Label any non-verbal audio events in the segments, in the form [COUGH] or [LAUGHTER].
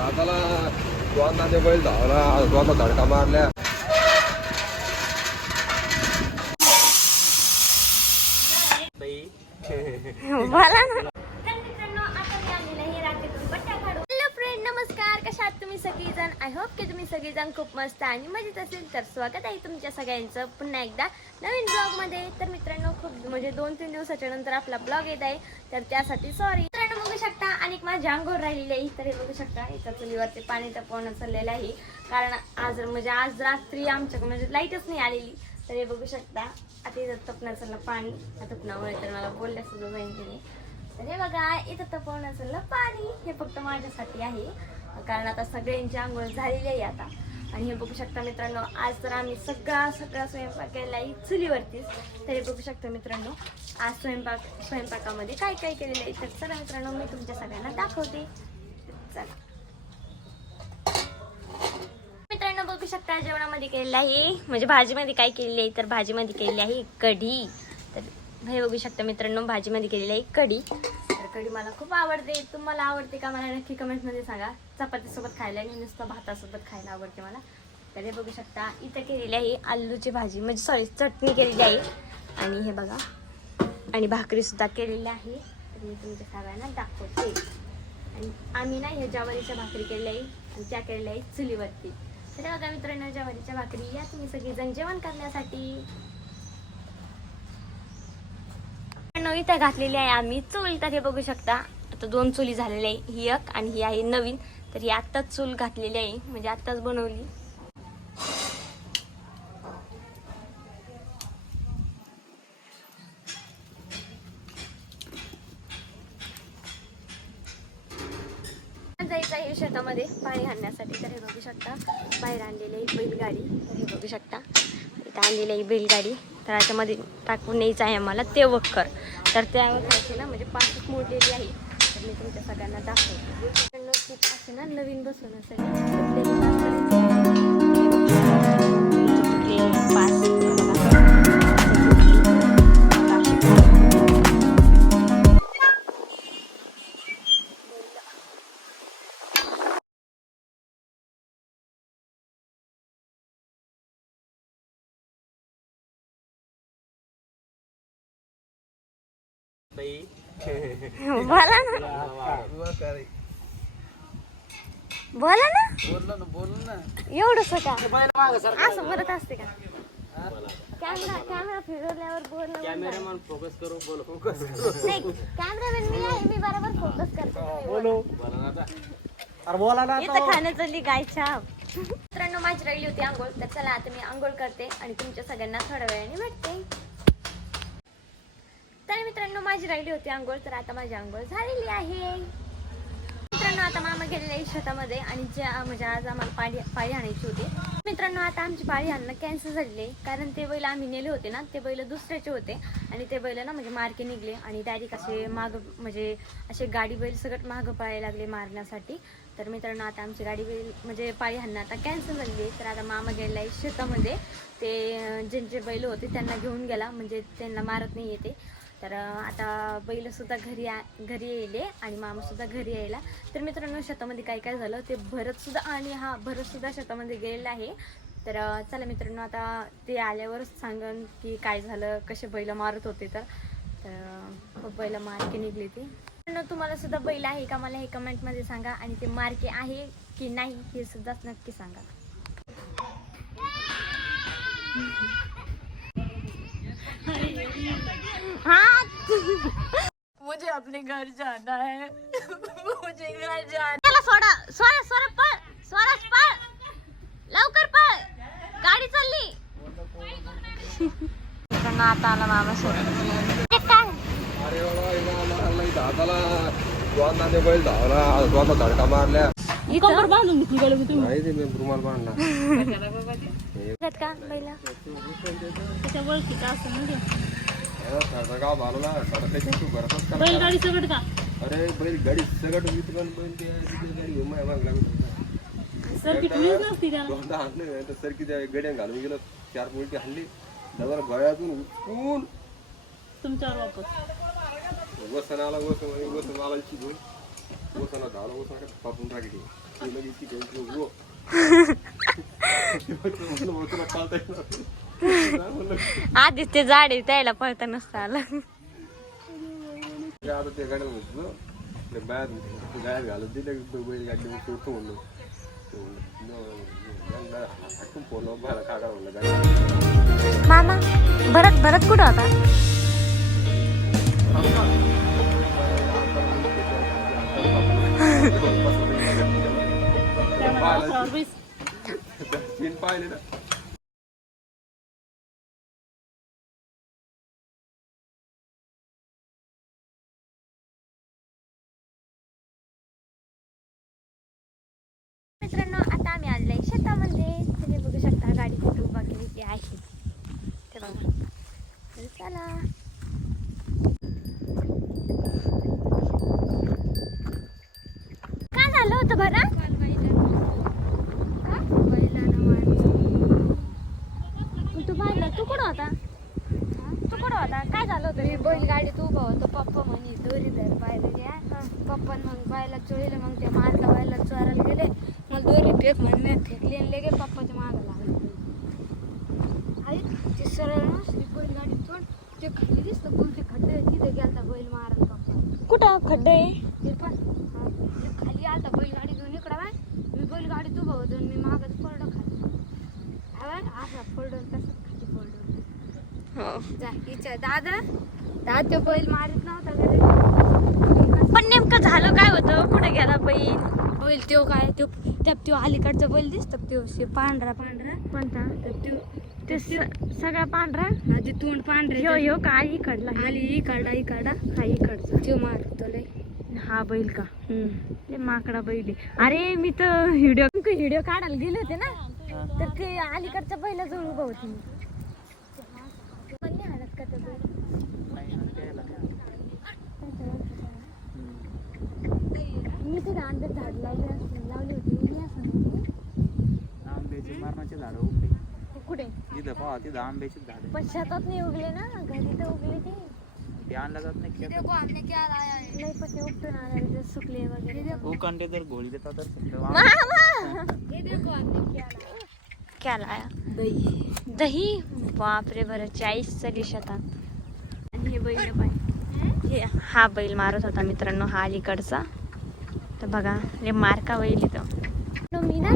दादाला दोनदा ते बैल धावला दोनदा धडका मारल्या. बोला [LAUGHS] ना तर मित्रांनो आता मी आलेले आहे रात्रीतून पट्ट्या काढून हॅलो फ्रेंड नमस्कार कशा आहात तुम्ही सगळीजण आय होप की खूप मस्त आणि मजेत असेल तर स्वागत आहे तुमच्या सगळ्यांचं. पुन्हा एकदा नवीन ब्लॉगमध्ये तर मित्रांनो खूप म्हणजे दोन तीन दिवसाच्या नंतर आपला ब्लॉग येत आहे. तर त्यासाठी सॉरी मित्रांनो बघू शकता आणि माझी अंघोळ राहिलेली आहे. तर हे बघू शकता एका चुलीवरती पाणी तपवणं चाललेलं आहे. कारण आज म्हणजे आज रात्री आमच्या म्हणजे लाईटच नाही आलेली. तर हे बघू शकता आता इथं तपणं चाललं पाणी. तपणामुळे तर मला बोलल्या सुद्धा जाईन. तर हे बघा इथं तपवणं चाललं पाणी. हे फक्त माझ्यासाठी आहे. कारण आता सगळ्यांची आंघोळ झालेली आहे आता. आणि हे बघू शकता मित्रांनो आज तर आम्ही सगळा सगळा स्वयंपाक केला आहे. चुलीवरतीच. तर हे बघू शकता मित्रांनो आज स्वयंपाक स्वयंपाकामध्ये काय काय केलेलं आहे? तर चला मित्रांनो मी तुमच्या सगळ्यांना दाखवते. चला. मित्रांनो बघू शकता जेवणामध्ये केलेलं आहे. म्हणजे भाजीमध्ये काय केलेली आहे? तर भाजीमध्ये केलेली आहे कढी. तर हे बघू शकता मित्रांनो भाजीमध्ये केलेली आहे कढी. कढी मला खूप आवडते. तुम्हाला आवडते का मला नक्की कमेंटमध्ये सांगा. चपातीसोबत खायला आणि नुसतं भातासोबत खायला आवडते मला. तर हे बघू शकता इथं केलेली आहे आलूची भाजी. म्हणजे सॉरी चटणी केलेली आहे. आणि हे बघा. आणि भाकरीसुद्धा केलेली आहे. तर मी तुमच्या सगळ्यांना दाखवते. आणि आम्ही ना ह्या ज्वारीच्या भाकरी केलेल्या आहे आणि त्या केलेल्या आहे चुलीवरती. तर बघा मित्रांनो ज्वारीच्या भाकरी. या तुम्ही सगळेजण जेवण करण्यासाठी मित्रांनो, इथं घातलेली आहे. आम्ही चूल तर हे बघू शकता. आता दोन चुली झालेल्या आहे. ही एक आणि ही आहे नवीन. तर ही आत्ताच चूल घातलेली आहे. म्हणजे आत्ताच बनवली. जायचं आहे शेतामध्ये पाणी आणण्यासाठी. तर हे बघू शकता. बाहेर आणलेली आहे बैलगाडी. तर हे बघू शकता. इथं आणलेली आहे बैलगाडी. तर याच्यामध्ये टाकून न्यायचं आहे आम्हाला. ते वक्कर. तर त्यावर खायची ना म्हणजे पाच मोडलेली आहे तर मी तुमच्या सगळ्यांना दाखवते. असे ना नवीन बसून असेल पाच. बोला ना. बोला ना. बोललो ना बोललो ना एवढंच का असं म्हणत असते का? कॅमेरा कॅमेरा फिरवल्यावर बोलणं कॅमेरामॅन फोकस करू बोल. फोकस करू नाही कॅमेरामॅन मी आहे मी बरोबर फोकस करते. बोलो. बोला ना आता. अरे बोला ना इथं खाणं चालली गाय छाप मित्रांनो माझी राहिली होती आंघोळ. तर चला आता मी आंघोळ करते आणि तुमच्या सगळ्यांना थोड्या वेळाने भेटते. तर मित्रांनो माझी राहिली होती आंघोळ तर आता माझी आंघोळ झालेली आहे. मित्रांनो आता मामा गेलेले शेतामध्ये आणि ज्या म्हणजे आज आम्हाला पाळी पाळी आणायची होती. मित्रांनो आता आमची पाळी आणणं कॅन्सल झालेली कारण ते बैल आम्ही नेले होते ना ते बैल दुसऱ्याचे होते आणि ते बैल ना म्हणजे मार्के निघले आणि डायरेक्ट असे माग म्हणजे असे गाडी बैल सगळं मागं पळायला लागले मारण्यासाठी. तर मित्रांनो आता आमची गाडी बैल म्हणजे पाळी आणणं आता कॅन्सल झालेली आहे. तर आता मामा गेलेला शेतामध्ये. ते ज्यांचे बैल होते त्यांना घेऊन गेला म्हणजे त्यांना मारत नाही येते तर आता बैलसुद्धा घरी आ घरी येले आणि मामासुद्धा घरी यायला. तर मित्रांनो शेतामध्ये काय काय झालं ते भरतसुद्धा आणि हा भरतसुद्धा शेतामध्ये गेलेला आहे. तर चला मित्रांनो आता ते आल्यावरच सांगन की काय झालं कसे बैल मारत होते तर. तर बैल मार्के निघले ते. तुम्हाला सुद्धा बैल आहे का मला हे कमेंटमध्ये सांगा आणि ते मार्के आहे की नाही हे सुद्धा नक्की सांगा. हा? मुझे अपने घर जाना है। मुझे घर जाना त्याला सोडा सोडा सोडा पळ स्वराज पळ. लवकर पळ. गाडी चालली. आता आला मामा काय? अरे ते बैल धावला. धडका मारल्या. कंबर बांधून घेतली गेलो मी तुम्ही नाही ते मी रुमाल बांधला. का बैला? त्याच्या ओळखीचं असं म्हणजे सरचा गाव भावला सरकाच्या तू घरातच का बैलगाडी सगळं का अरे बैल गाडी सगळं वितरण बैल ते गाडी घेऊन माझ्या मागं लागली. सर की तुम्हीच नसती त्याला दोनदा हाणले तर सरकी त्या गड्या घालून गेलो चार पोलटी हाणली डबल गळ्यातून उचकून तुमच्यावर वापस वसन आला वसन वसन आला चिडून वसना धावला वसन कापून टाकली काही नको. [LAUGHS] म्हटलं, मग तुला पाळता येणार? आधीच ते झाड आहे त्याला पळता नसतं आलं. आता ते ते बाहेर गाड्यात घालत दिले बैल गाडी म्हणलं. मामा भरत भरत कुठं होता? [LAUGHS] [LAUGHS] पाहिले ना. आलेलो तुम्ही बघू शकता गाडी कुठे उभा केलेली आहे. ते बघा. तर चला. काय झालं होतं बरं? तू पाहिलं तू कुठं होता? तू कुठं होता? काय झालं होतं? मी बैलगाडीत उभा होतो पप्पा म्हणे दोरी धर पाहिलं घ्या पप्पा मग बायला चोळीलं मग ते मारला बायला चोरायला गेले. मग दोरी फेक म्हणून मी फेकली आणि लगे पप्पाच्या मागं लागले. आई ते सरळ ना श्री बैलगाडीतून ते खाली दिसतं कोणते खड्डे तिथे गेलता बैल मारायला पप्पा. कुठं खड्डे ते पण हा, ते खाली आलता बैलगाडी घेऊन इकडं बाय मी बैलगाडीत उभा होतो आणि मी मागच पडलो खाली. हा बाय, असा पडलो आणि तसंच खाली पडलो हो. जा इच्छा दादा दादा तो बैल मारित नव्हता घरी पण नेमकं झालं काय होतं? कुठे गेला बैल? बैल त्यो काय त्यो त्या त्यो अलीकडचा बैल दिसतो त्यो शे पांढरा पांढरा. कोणता? ते स- सगळा पांढरा? हा ते तोंड पांढरे ह्यो ह्यो काय इकडला? आली इकडा इकडा हा इकडचा. त्यो मारतो लय. हा बैल का? ते माकडा बैल आहे. अरे मी तर व्हिडिओ व्हिडिओ काढायला गेले होते ना? तर ते अलीकडच्या बैला जवळ उभा होती. पण नाही हाणत का ते बैल? मी तिथे अंडर झाड लावले असते लावली होती. असं आंब्याची मारणाची झाडं उगली. कुठे? जिथं पहा तिथं आंब्याची झाडं पण शेतात नाही उगले ना? घरी तर उगले ते. ते आणलं जात नाही शेतात. देखो हमने क्या लाया है नाही पण ते उपटून आणायला ते सुकले वगैरे उकंडे जर गोळी देतात तर क्या लाया क्या लाया? दही. दही? बापरे बरं. चाळीस चली शेतात. आणि हे बैल पाय. हे हा बैल मारत होता मित्रांनो हा अलीकडचा. तर बघा हे मारका होईल इथं. मी ना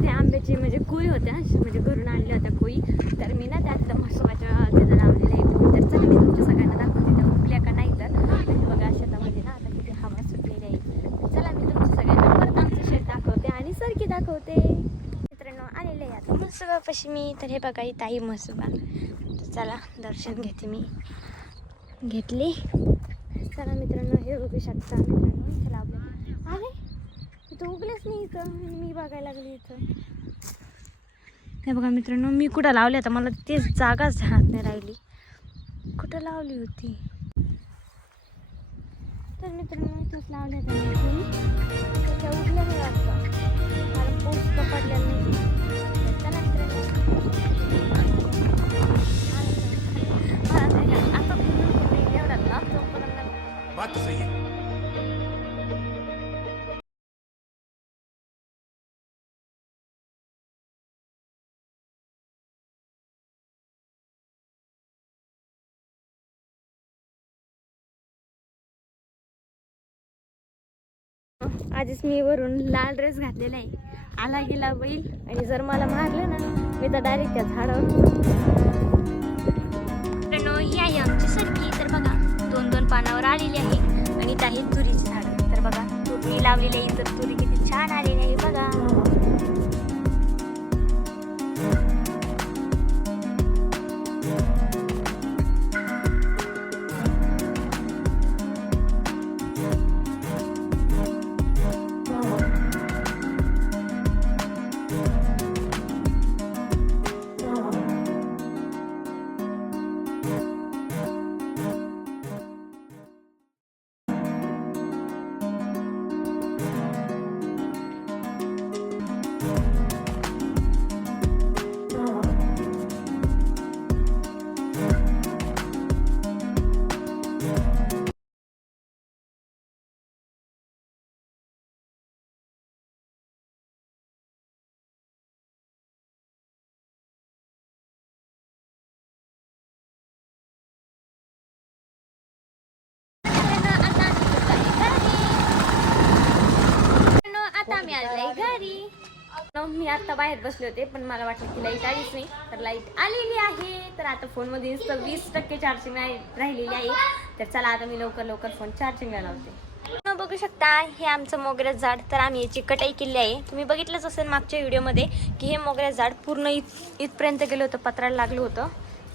त्या आंब्याची म्हणजे कुई होत्या म्हणजे घरून आणल्या होत्या कुई. तर मी ना त्यात मसोबाच्या तिथं लावलेलं आहे तर चला मी तुमच्या सगळ्यांना दाखवते त्या उकल्या का नाही तर. बघा शेतामध्ये ना आता किती हवा सुटलेली आहे. चला मी तुमच्या सगळ्यांना परत आमचं शेत दाखवते आणि सरकी दाखवते. मित्रांनो आलेले आहे आता. म्हसोबापाशी मी तर हे बघा ही ताई म्हसोबा. तर चला दर्शन घेते मी. घेतली. चला मित्रांनो हे बघू शकता मित्रांनो. इथं उगलेच नाही इथं मी बघायला लागली इथं हे बघा मित्रांनो मी कुठं लावले आता मला तेच जागाच ध्यानात नाही राहिली कुठं लावली होती तर मित्रांनो इथंच लावले होते त्याच्या उगल्या नाही वाटतं कारण पाऊस नाही चला मित्रांनो आता एवढा जोपर्यंत आधीच मी वरून लाल ड्रेस घातलेला आहे. आला गेला बैल. आणि जर मला मारलं ना मी तर डायरेक्ट त्या झाडावर मित्रांनो, ही आहे आमची सरकी तर बघा दोन दोन पानावर आलेली आहे. आणि काही तुरीची झाडं. तर बघा तुरी लावलेली आहे. तर तुरी किती छान आलेली आहे. बघा. चाललंय घरी. मी आता बाहेर बसले होते पण मला वाटलं की लाइट आलीच नाही. तर लाइट आलेली आहे. तर आता फोनमध्ये वीस टक्के चार्जिंग राहिलेली आहे. तर चला आता मी लवकर लवकर फोन चार्जिंगला लावते. बघू शकता हे आमचं मोगऱ्याचं झाड. तर आम्ही याची कटाई केली आहे. तुम्ही बघितलंच असेल मागच्या व्हिडिओमध्ये की हे मोगऱ्याचं झाड पूर्ण इत इथपर्यंत गेलं होतं पत्राला लागलं होतं.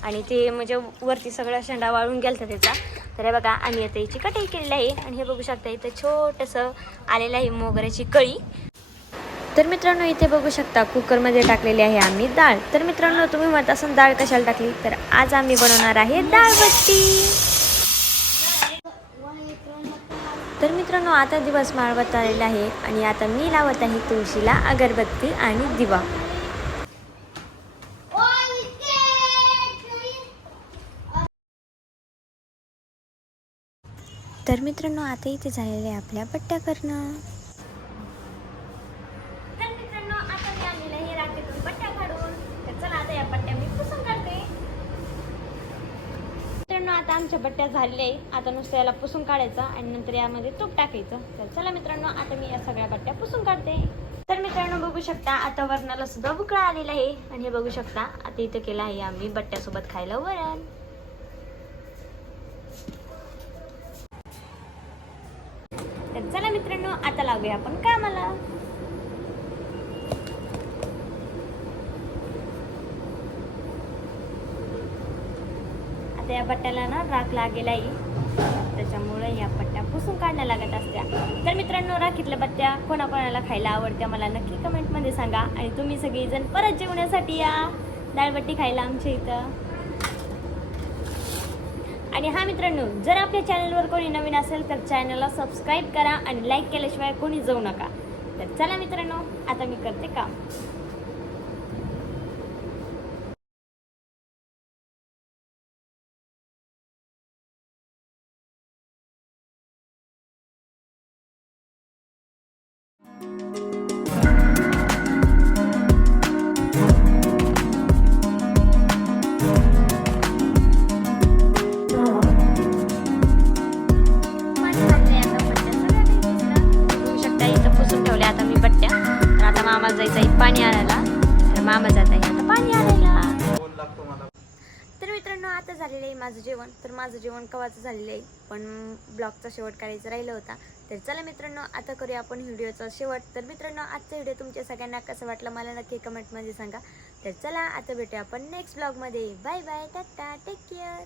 आणि ते म्हणजे वरती सगळा शेंडा वाळून गेलता त्याचा. तर हे बघा आम्ही आता याची कटाई केलेली आहे. आणि हे बघू शकता इथं छोटंसं आलेलं आहे मोगऱ्याची कळी. तर मित्रांनो इथे बघू शकता कुकरमध्ये टाकलेली आहे आम्ही डाळ तर मित्रांनो तुम्ही म्हणत असाल डाळ कशाला टाकली? तर आज आम्ही बनवणार आहे डाळबट्टी तर मित्रांनो आता दिवस माळवत आलेला आहे आणि आता मी लावत आहे तुळशीला अगरबत्ती आणि दिवा. तर मित्रांनो आता इथे झालेलं आहे आपल्या बट्ट्या करणं तर मित्रांनो आता मी आणलेलं आहे राखेतून पट्ट्या काढून तर चला आता या पट्ट्या मी पुसून काढते मित्रांनो आता आमच्या बट्ट्या झालेल्या आहे आता नुसतं याला पुसून काढायचं आणि नंतर यामध्ये तूप टाकायचं. तर चला मित्रांनो आता मी या सगळ्या बट्ट्या पुसून काढते. तर मित्रांनो बघू शकता आता वरणाला सुद्धा बुकळा आलेला आहे. आणि हे बघू शकता आता इथं केलं आहे आम्ही बट्ट्यासोबत खायला वरण. तर चला मित्रांनो आता लागूया आपण कामाला. त्या या पट्ट्याला ना राख लागेल आहे त्याच्यामुळे या पट्ट्या पुसून काढण्या लागत असत्या. तर मित्रांनो राखीतल्या पट्ट्या कोणाकोणाला खायला आवडत्या मला नक्की कमेंटमध्ये सांगा. आणि तुम्ही सगळीजण परत जेवण्यासाठी या. दाळबट्टी खायला आमच्या इथं. आणि हा मित्रांनो जर आपल्या चॅनलवर कोणी नवीन असेल तर चॅनलला सबस्क्राईब करा आणि लाईक केल्याशिवाय कोणी जाऊ नका. तर चला मित्रांनो आता मी करते काम. पाणी आणायला तर मामा जात आहे आता पाणी आणायला तर मित्रांनो आता झालेलं आहे माझं जेवण. तर माझं जेवण कवाचं झालेलं आहे पण ब्लॉगचा शेवट करायचं राहिलं होता. तर चला मित्रांनो आता करूया आपण व्हिडिओचा शेवट. तर मित्रांनो आजचा व्हिडिओ तुमच्या सगळ्यांना कसं वाटलं मला नक्की कमेंटमध्ये सांगा. तर चला आता भेटूया आपण नेक्स्ट ब्लॉगमध्ये bye bye tata take care